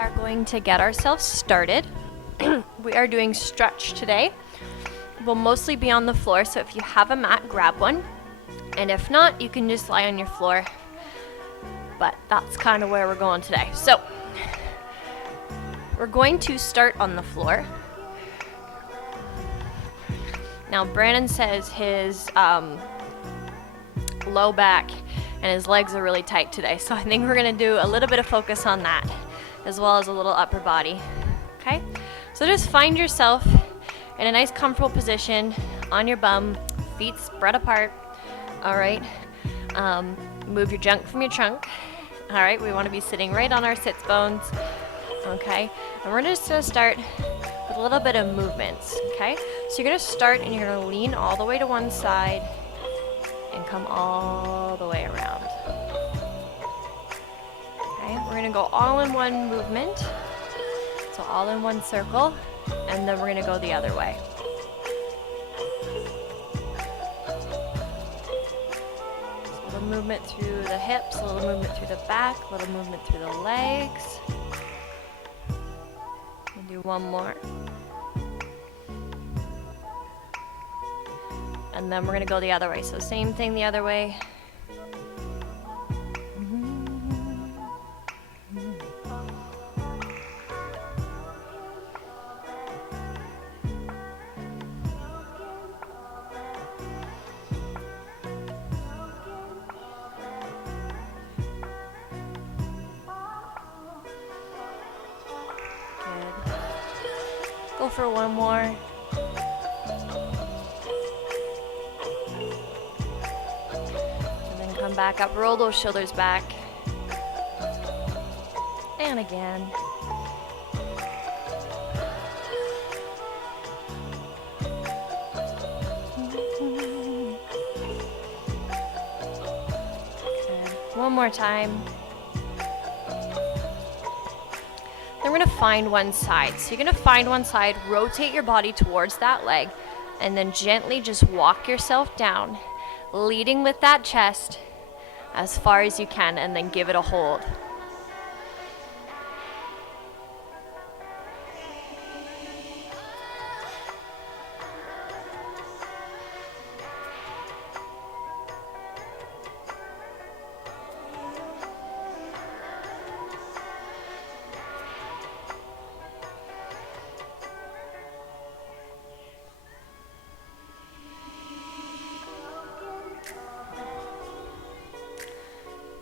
are going to get ourselves started. We are doing stretch today. We'll mostly be on the floor, so if you have a mat, grab one. And if not, you can just lie on your floor. But that's kind of where we're going today. So, we're going to start on the floor. Now, Brandon says his low back and his legs are really tight today. So I think we're gonna do a little bit of focus on that, as well as a little upper body, okay? So just find yourself in a nice comfortable position on your bum, feet spread apart, all right? Move your junk from your trunk, all right? We wanna be sitting right on our sits bones, okay? And we're just gonna start with a little bit of movements, okay? So you're gonna start and you're gonna lean all the way to one side and come all the way around. Okay, we're gonna go all in one movement. So all in one circle, and then we're gonna go the other way. So a little movement through the hips, a little movement through the back, a little movement through the legs. We'll do one more. And then we're gonna go the other way. So same thing the other way. Good. Go for one more. Come back up, roll those shoulders back. And again. Okay. One more time. Then we're gonna find one side. So you're gonna find one side, rotate your body towards that leg, and then gently just walk yourself down, leading with that chest as far as you can, and then give it a hold.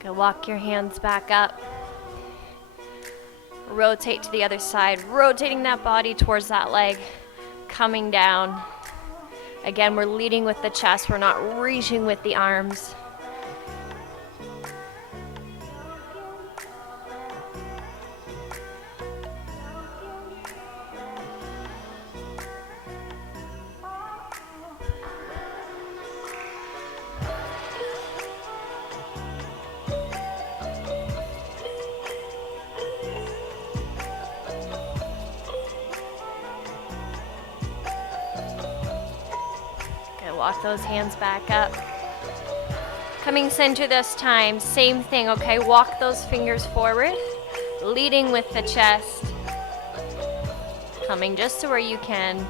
Go walk your hands back up. Rotate to the other side, rotating that body towards that leg, coming down. Again, we're leading with the chest, we're not reaching with the arms. Walk those hands back up. Coming center this time, same thing, okay? Walk those fingers forward, leading with the chest. Coming just to where you can.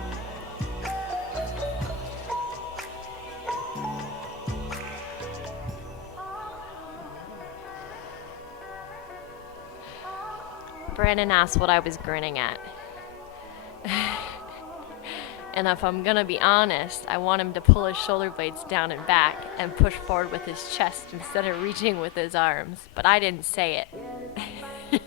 Brandon asked what I was grinning at. And if I'm gonna be honest, I want him to pull his shoulder blades down and back and push forward with his chest instead of reaching with his arms. But I didn't say it.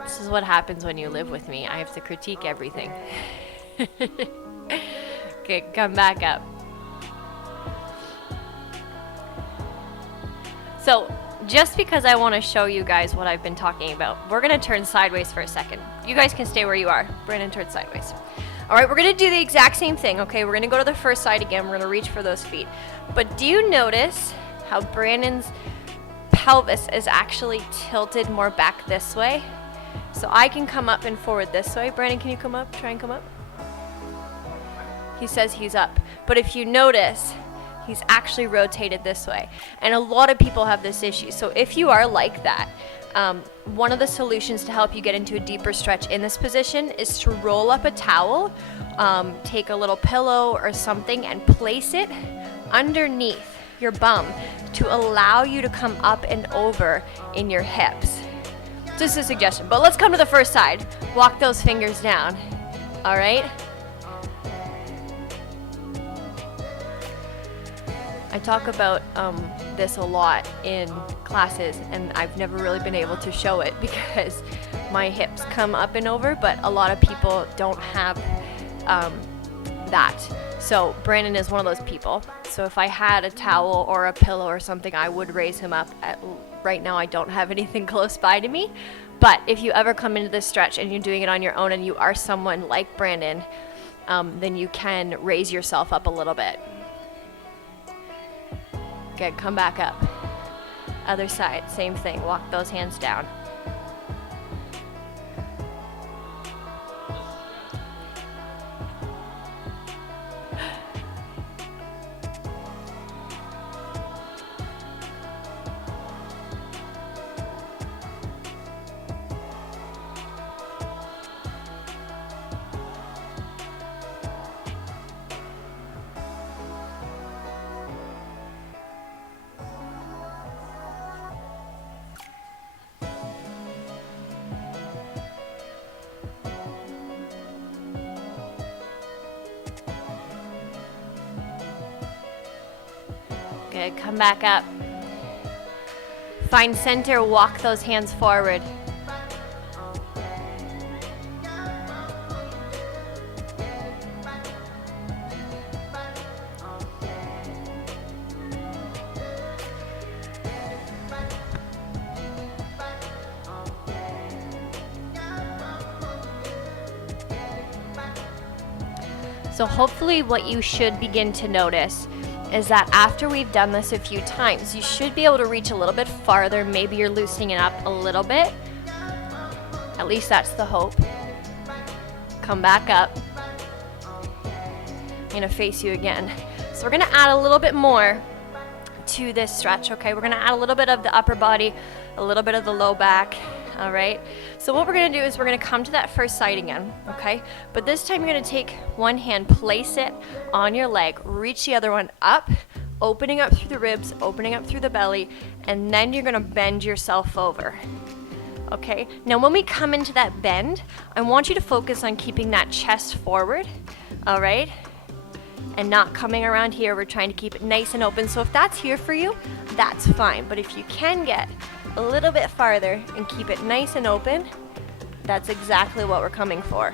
This is what happens when you live with me. I have to critique everything. Okay, come back up. So, just because I want to show you guys what I've been talking about, we're going to turn sideways for a second. You guys can stay where you are. Brandon, turn sideways. All right, we're going to do the exact same thing, okay? We're going to go to the first side again. We're going to reach for those feet. But do you notice how Brandon's pelvis is actually tilted more back this way? So I can come up and forward this way. Brandon, can you come up? Try and come up. He says he's up. But if you notice, He's actually rotated this way. And a lot of people have this issue. So if you are like that, one of the solutions to help you get into a deeper stretch in this position is to roll up a towel, take a little pillow or something and place it underneath your bum to allow you to come up and over in your hips. Just a suggestion, but let's come to the first side. Walk those fingers down, all right? I talk about this a lot in classes, and I've never really been able to show it because my hips come up and over, but a lot of people don't have that. So Brandon is one of those people. So if I had a towel or a pillow or something, I would raise him up. Right now I don't have anything close by to me, but if you ever come into this stretch and you're doing it on your own and you are someone like Brandon, then you can raise yourself up a little bit. Good, come back up. Other side, same thing. Walk those hands down. Good, come back up. Find center, walk those hands forward. So hopefully what you should begin to notice is that after we've done this a few times, you should be able to reach a little bit farther. Maybe you're loosening it up a little bit. At least that's the hope. Come back up. I'm gonna face you again. So we're gonna add a little bit more to this stretch, okay? We're gonna add a little bit of the upper body, a little bit of the low back, all right? So what we're gonna do is we're gonna come to that first side again, okay? But this time you're gonna take one hand, place it on your leg, reach the other one up, opening up through the ribs, opening up through the belly, and then you're gonna bend yourself over, okay? Now when we come into that bend, I want you to focus on keeping that chest forward, all right? And not coming around here. We're trying to keep it nice and open. So if that's here for you, that's fine. But if you can get a little bit farther and keep it nice and open, that's exactly what we're coming for.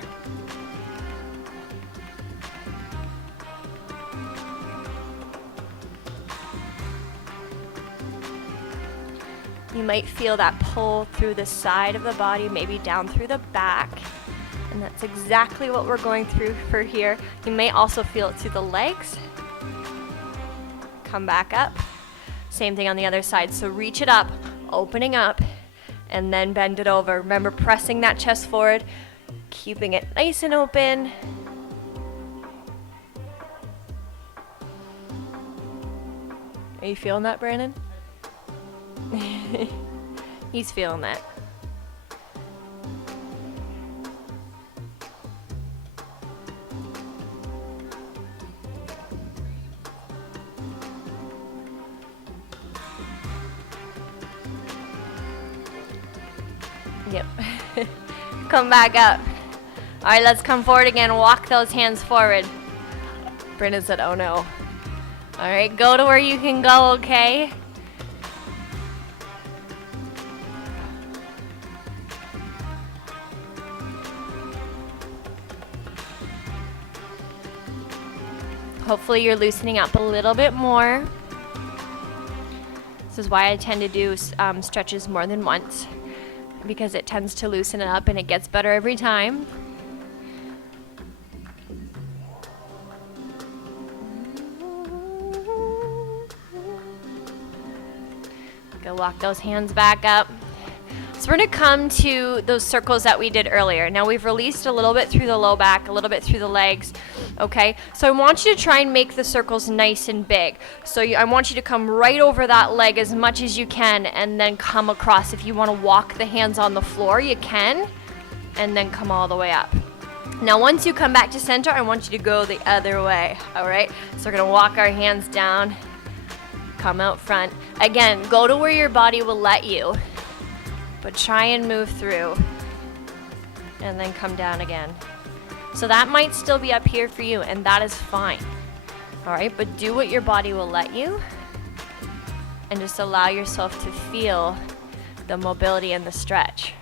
You might feel that pull through the side of the body, maybe down through the back. And that's exactly what we're going through for here. You may also feel it through the legs. Come back up. Same thing on the other side. So reach it up, opening up, and then bend it over. Remember, pressing that chest forward, keeping it nice and open. Are you feeling that, Brandon? He's feeling that. Yep. Come back up. All right, let's come forward again. Walk those hands forward. Brandon said, oh no. All right, go to where you can go, okay? Hopefully you're loosening up a little bit more. This is why I tend to do stretches more than once, because it tends to loosen it up and it gets better every time. Go walk those hands back up. So we're gonna come to those circles that we did earlier. Now we've released a little bit through the low back, a little bit through the legs. Okay, so I want you to try and make the circles nice and big. So I want you to come right over that leg as much as you can and then come across. If you want to walk the hands on the floor, you can, and then come all the way up. Now once you come back to center, I want you to go the other way, all right? So we're gonna walk our hands down, come out front. Again, go to where your body will let you, but try and move through, and then come down again. So that might still be up here for you, and that is fine. All right, but do what your body will let you, and just allow yourself to feel the mobility and the stretch.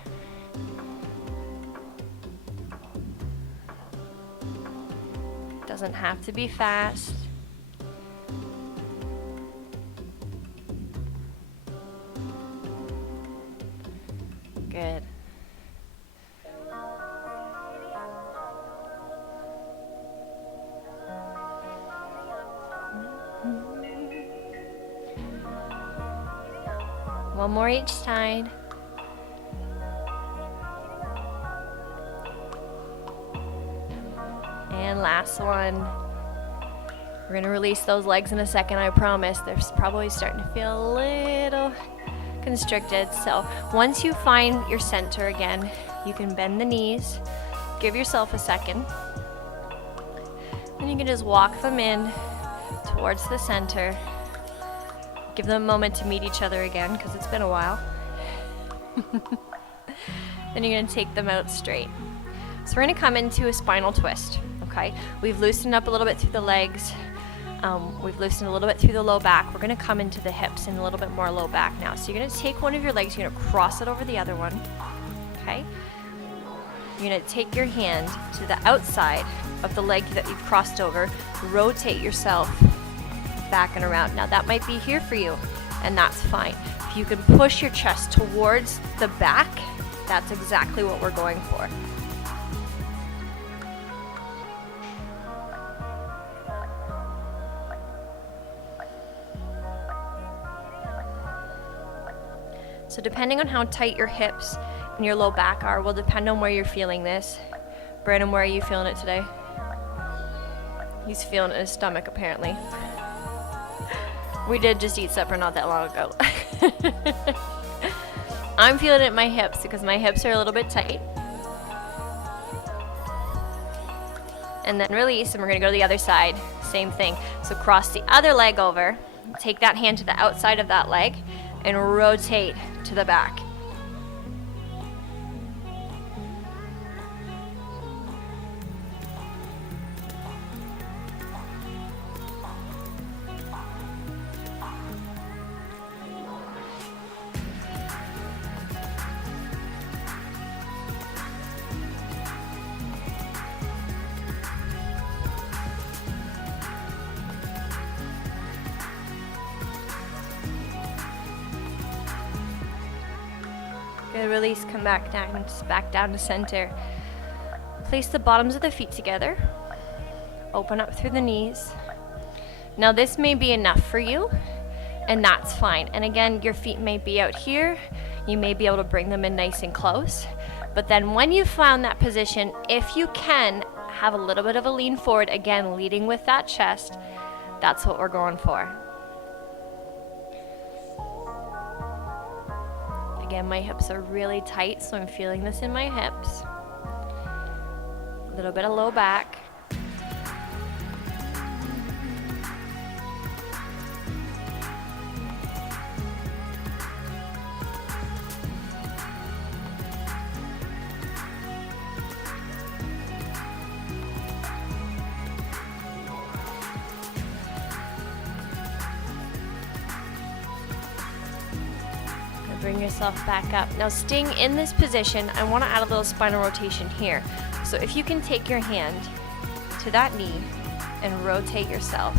Doesn't have to be fast. Good. One more each side. And last one. We're gonna release those legs in a second, I promise. They're probably starting to feel a little constricted. So once you find your center again, you can bend the knees, give yourself a second, and you can just walk them in towards the center. Give them a moment to meet each other again, because it's been a while. Then you're gonna take them out straight. So we're gonna come into a spinal twist, okay? We've loosened up a little bit through the legs. We've loosened a little bit through the low back. We're gonna come into the hips and a little bit more low back now. So you're gonna take one of your legs, you're gonna cross it over the other one, okay? You're gonna take your hand to the outside of the leg that you've crossed over, rotate yourself back and around. Now that might be here for you, and that's fine. If you can push your chest towards the back, that's exactly what we're going for. So depending on how tight your hips and your low back are will depend on where you're feeling this. Brandon, where are you feeling it today? He's feeling it in his stomach, apparently. We did just eat supper not that long ago. I'm feeling it in my hips because my hips are a little bit tight. And then release, and we're gonna go to the other side. Same thing. So cross the other leg over, take that hand to the outside of that leg, and rotate to the back. Good, release, come back down to center. Place the bottoms of the feet together. Open up through the knees. Now this may be enough for you, and that's fine. And again, your feet may be out here. You may be able to bring them in nice and close. But then when you found that position, if you can, have a little bit of a lean forward, again, leading with that chest. That's what we're going for. Again, my hips are really tight, so I'm feeling this in my hips. A little bit of low back. Bring yourself back up. Now staying in this position, I want to add a little spinal rotation here. So if you can take your hand to that knee and rotate yourself.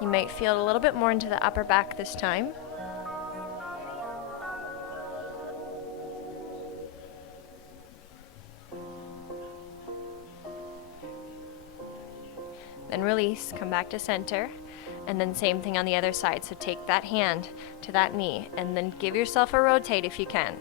You might feel a little bit more into the upper back this time. Then release, come back to center. And then same thing on the other side. So take that hand to that knee and then give yourself a rotate if you can.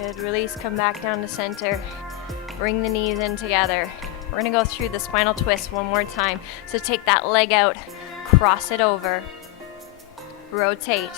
Good, release, come back down to center. Bring the knees in together. We're gonna go through the spinal twist one more time. So take that leg out, cross it over, rotate.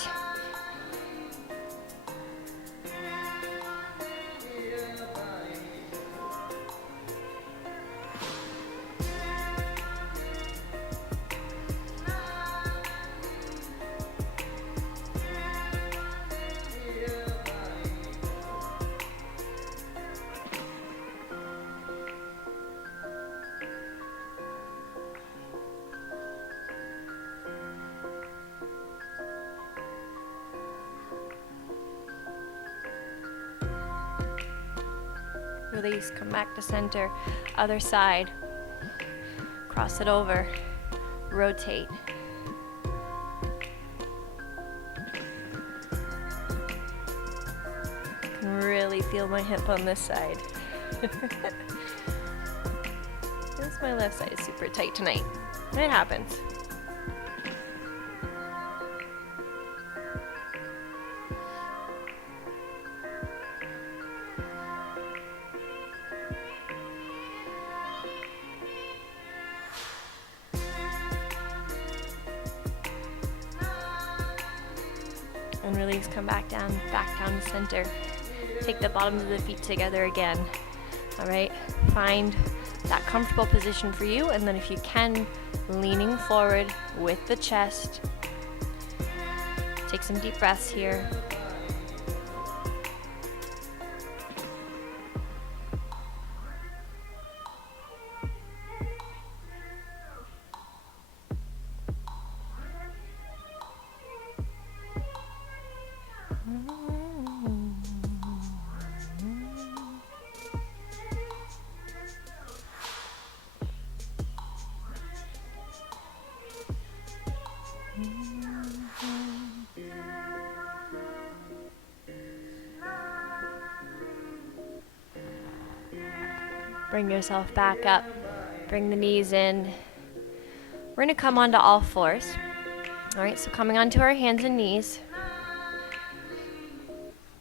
Release, come back to center. Other side. Cross it over. Rotate. I can really feel my hip on this side. This my left side is super tight tonight. It happens. And release, come back down to center. Take the bottoms of the feet together again. All right, find that comfortable position for you, and then if you can, leaning forward with the chest. Take some deep breaths here. Bring yourself back up. Bring the knees in. We're going to come onto all fours. All right, so coming onto our hands and knees.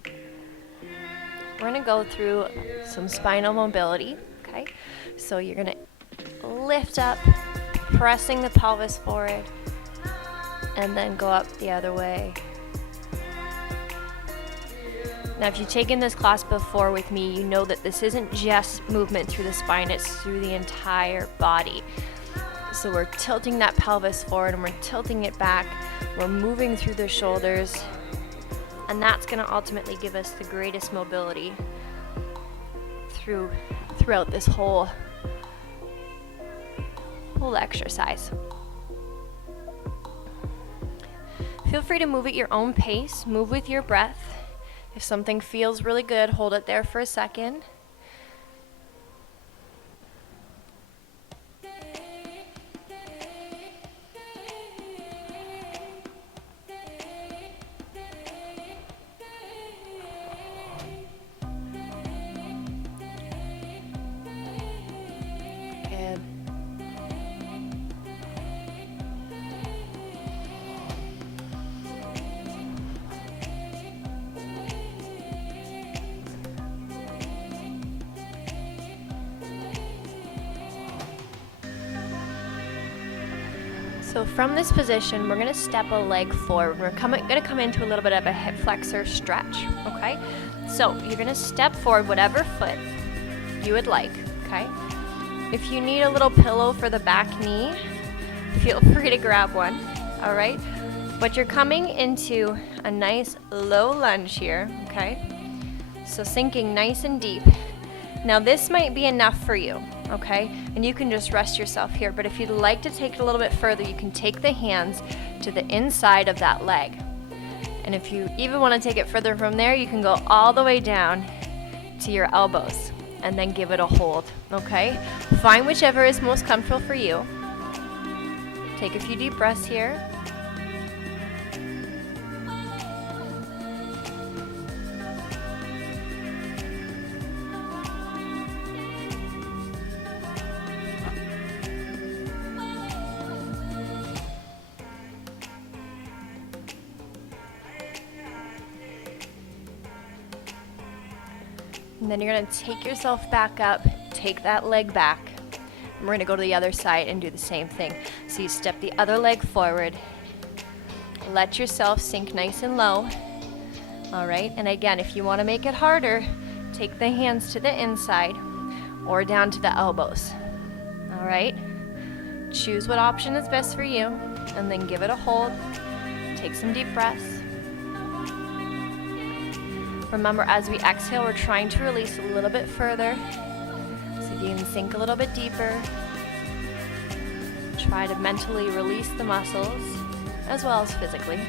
We're going to go through some spinal mobility, okay? So you're going to lift up, pressing the pelvis forward, and then go up the other way. Now, if you've taken this class before with me, you know that this isn't just movement through the spine, it's through the entire body. So we're tilting that pelvis forward and we're tilting it back. We're moving through the shoulders, and that's going to ultimately give us the greatest mobility throughout this whole exercise. Feel free to move at your own pace, move with your breath. If something feels really good, hold it there for a second. Good. So from this position, we're going to step a leg forward. We're going to come into a little bit of a hip flexor stretch, okay? So you're going to step forward whatever foot you would like, okay? If you need a little pillow for the back knee, feel free to grab one, all right? But you're coming into a nice low lunge here, okay? So sinking nice and deep. Now this might be enough for you, okay? And you can just rest yourself here, but if you'd like to take it a little bit further, you can take the hands to the inside of that leg. And if you even want to take it further from there, you can go all the way down to your elbows and then give it a hold, okay? Find whichever is most comfortable for you. Take a few deep breaths here. And then you're gonna take yourself back up, take that leg back, and we're gonna go to the other side and do the same thing. So you step the other leg forward, let yourself sink nice and low. All right, and again, if you wanna make it harder, take the hands to the inside or down to the elbows. All right, choose what option is best for you, and then give it a hold. Take some deep breaths. Remember, as we exhale, we're trying to release a little bit further. So you can sink a little bit deeper. Try to mentally release the muscles as well as physically.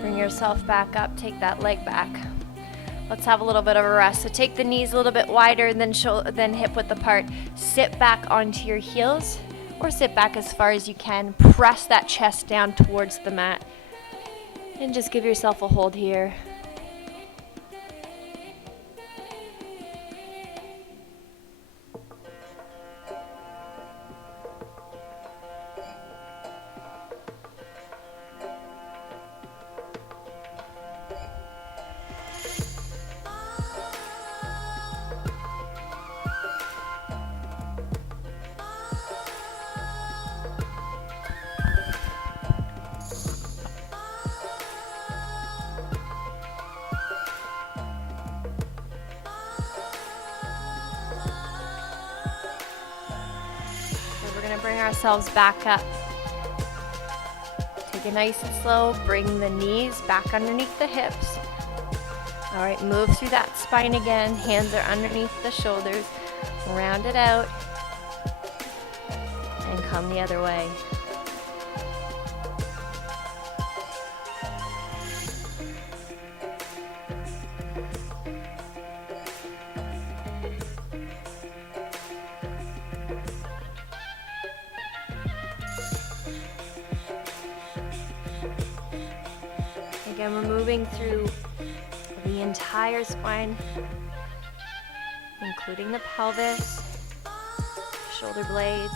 Bring yourself back up, take that leg back. Let's have a little bit of a rest. So take the knees a little bit wider, then hip width apart. Sit back onto your heels, or sit back as far as you can. Press that chest down towards the mat. And just give yourself a hold here. We're gonna bring ourselves back up. Take it nice and slow, bring the knees back underneath the hips. All right, move through that spine again. Hands are underneath the shoulders. Round it out and come the other way. Again, we're moving through the entire spine, including the pelvis, shoulder blades.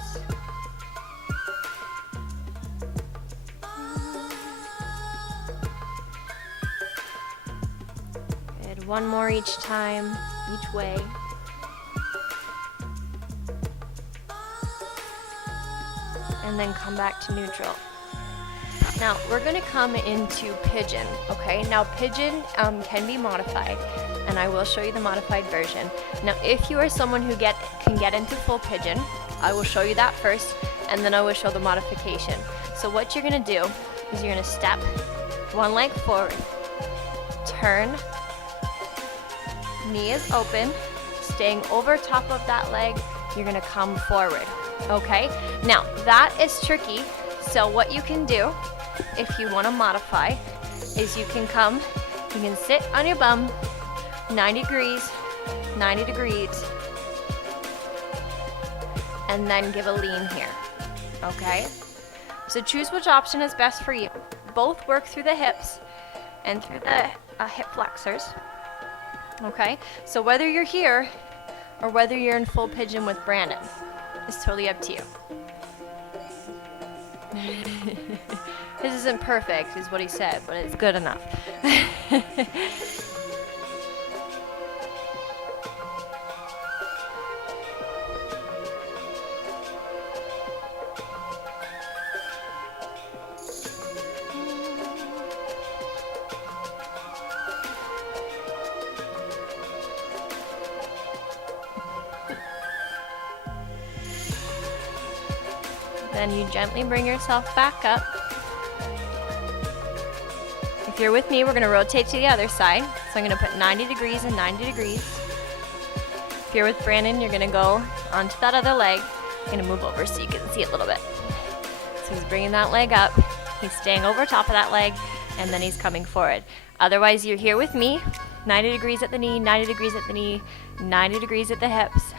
Good. One more each time, each way. And then come back to neutral. Now, we're gonna come into pigeon, okay? Now, pigeon can be modified, and I will show you the modified version. Now, if you are someone who can get into full pigeon, I will show you that first, and then I will show the modification. So what you're gonna do is you're gonna step one leg forward, turn, knee is open, staying over top of that leg, you're gonna come forward, okay? Now, that is tricky, so what you can do, if you want to modify, is you can sit on your bum, 90 degrees, and then give a lean here, okay? So choose which option is best for you. Both work through the hips and through the hip flexors, okay? So whether you're here or whether you're in full pigeon with Brandon, it's totally up to you. His isn't perfect, is what he said, but it's good enough. Then you gently bring yourself back up. If you're with me, we're going to rotate to the other side. So I'm going to put 90 degrees and 90 degrees. If you're with Brandon, you're going to go onto that other leg. I'm going to move over so you can see it a little bit. So he's bringing that leg up. He's staying over top of that leg, and then he's coming forward. Otherwise, you're here with me. 90 degrees at the knee, 90 degrees at the knee, 90 degrees at the hips,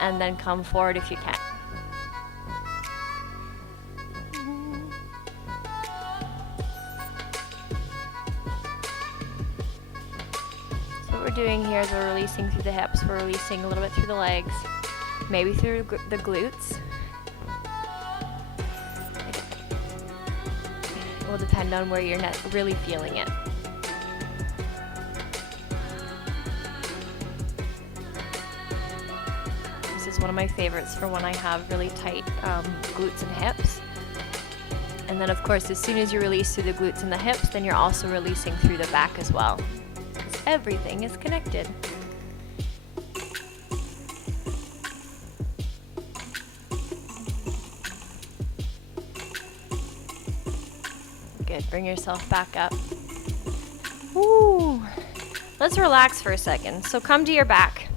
and then come forward if you can. So what we're doing here is we're releasing through the hips, we're releasing a little bit through the legs, maybe through the glutes. It will depend on where you're not really feeling it. This is one of my favorites for when I have really tight glutes and hips. And then of course, as soon as you release through the glutes and the hips, then you're also releasing through the back as well. Because everything is connected. Good, bring yourself back up. Woo! Let's relax for a second. So come to your back,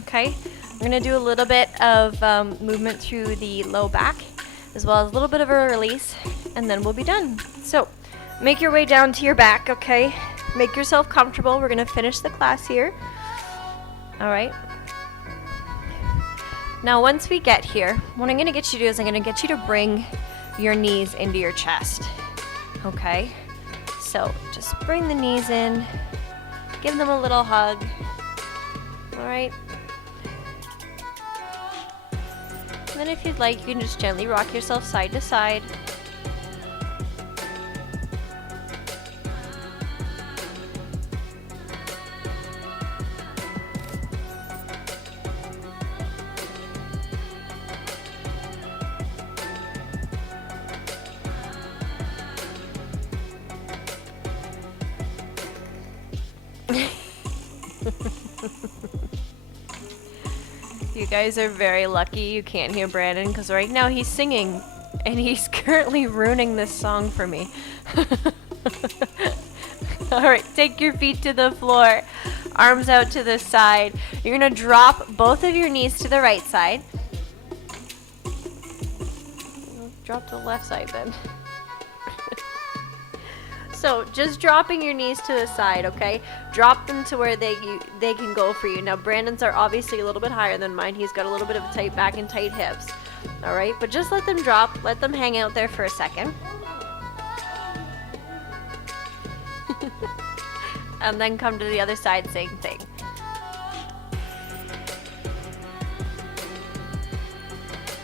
okay? We're gonna do a little bit of movement through the low back, as well as a little bit of a release, and then we'll be done. So make your way down to your back, okay? Make yourself comfortable. We're gonna finish the class here. All right. Now, once we get here, what I'm gonna get you to do is I'm gonna get you to bring your knees into your chest. Okay, so just bring the knees in, give them a little hug, all right? And then if you'd like, you can just gently rock yourself side to side. You guys are very lucky you can't hear Brandon, because right now he's singing and he's currently ruining this song for me. Alright, take your feet to the floor, arms out to the side. You're going to drop both of your knees to the right side. Drop to the left side then. So just dropping your knees to the side, okay? Drop them to where they can go for you. Now Brandon's are obviously a little bit higher than mine. He's got a little bit of a tight back and tight hips. All right, but just let them drop. Let them hang out there for a second. And then come to the other side, same thing.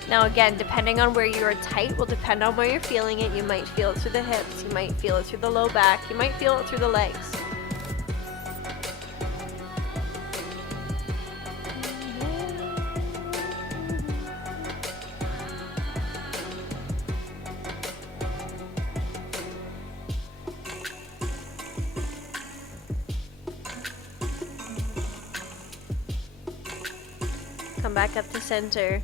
Now again, depending on where you are tight will depend on where you're feeling it. You might feel it through the hips, you might feel it through the low back, you might feel it through the legs. Come back up to center.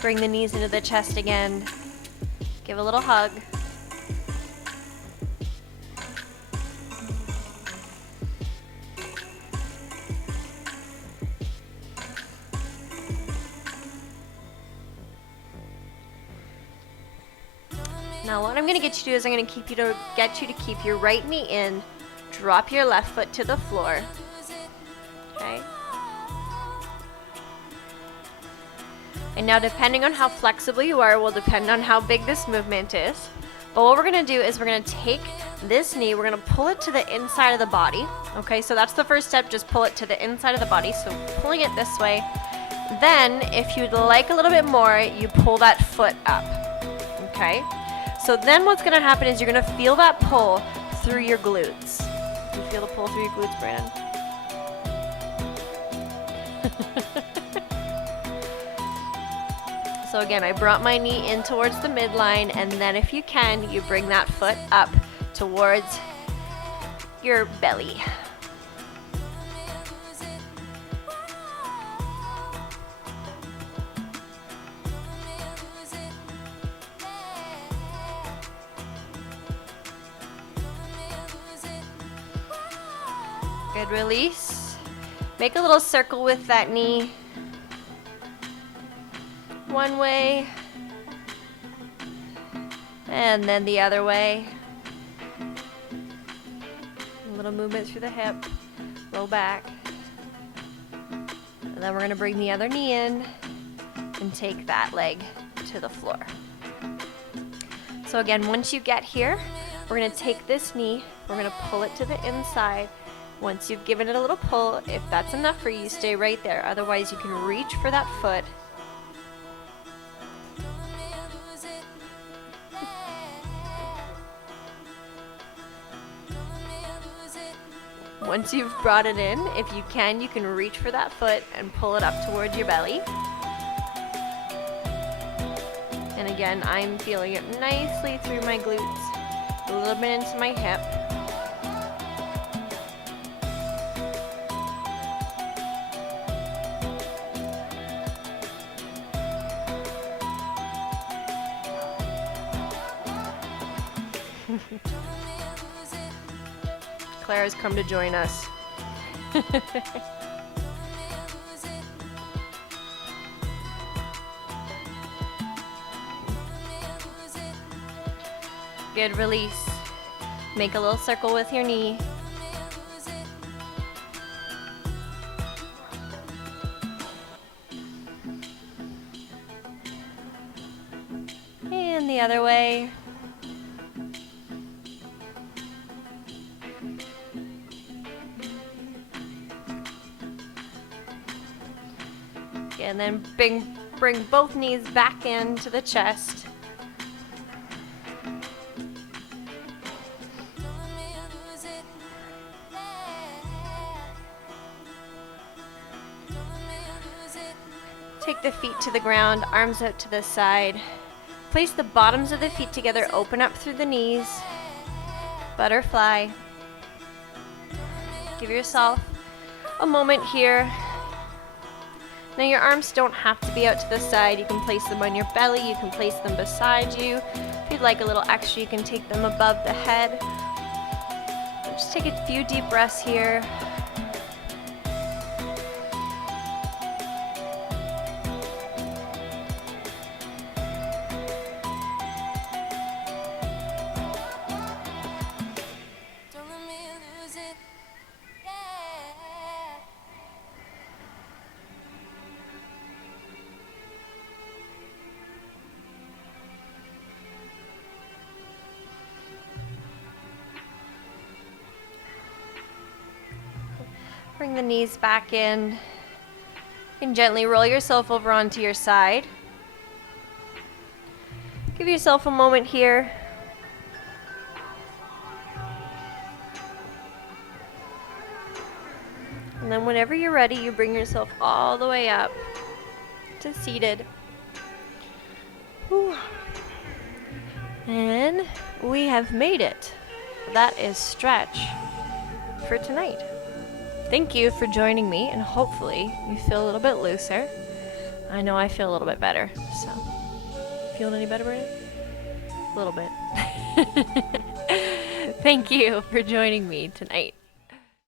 Bring the knees into the chest again. Give a little hug. Now what I'm going to get you to do is I'm going to get you to keep your right knee in, drop your left foot to the floor. Okay? And now depending on how flexible you are will depend on how big this movement is. But what we're going to do is we're going to take this knee, we're going to pull it to the inside of the body. Okay, so that's the first step, just pull it to the inside of the body. So pulling it this way. Then if you'd like a little bit more, you pull that foot up. Okay, so then what's going to happen is you're going to feel that pull through your glutes. You feel the pull through your glutes, Brandon? So again, I brought my knee in towards the midline, and then if you can, you bring that foot up towards your belly. Good release. Make a little circle with that knee. One way, and then the other way. A little movement through the hip. low back. And then we're gonna bring the other knee in and take that leg to the floor. So again, once you get here, we're gonna take this knee, we're gonna pull it to the inside. Once you've given it a little pull, if that's enough for you, stay right there. Otherwise, you can reach for that foot. Once you've brought it in, if you can reach for that foot and pull it up towards your belly. And again, I'm feeling it nicely through my glutes, a little bit into my hip. Claire has come to join us. Good, release. Make a little circle with your knee. And the other way. And then bring both knees back into the chest. Take the feet to the ground, arms out to the side. Place the bottoms of the feet together, open up through the knees. Butterfly. Give yourself a moment here. Now your arms don't have to be out to the side. You can place them on your belly, you can place them beside you. If you'd like a little extra, you can take them above the head. Just take a few deep breaths here. Bring the knees back in. You can gently roll yourself over onto your side. Give yourself a moment here. And then whenever you're ready, you bring yourself all the way up to seated. Whew. And we have made it. That is stretch for tonight. Thank you for joining me, and hopefully you feel a little bit looser. I know I feel a little bit better, so. Feeling any better, Brandon? A little bit. Thank you for joining me tonight.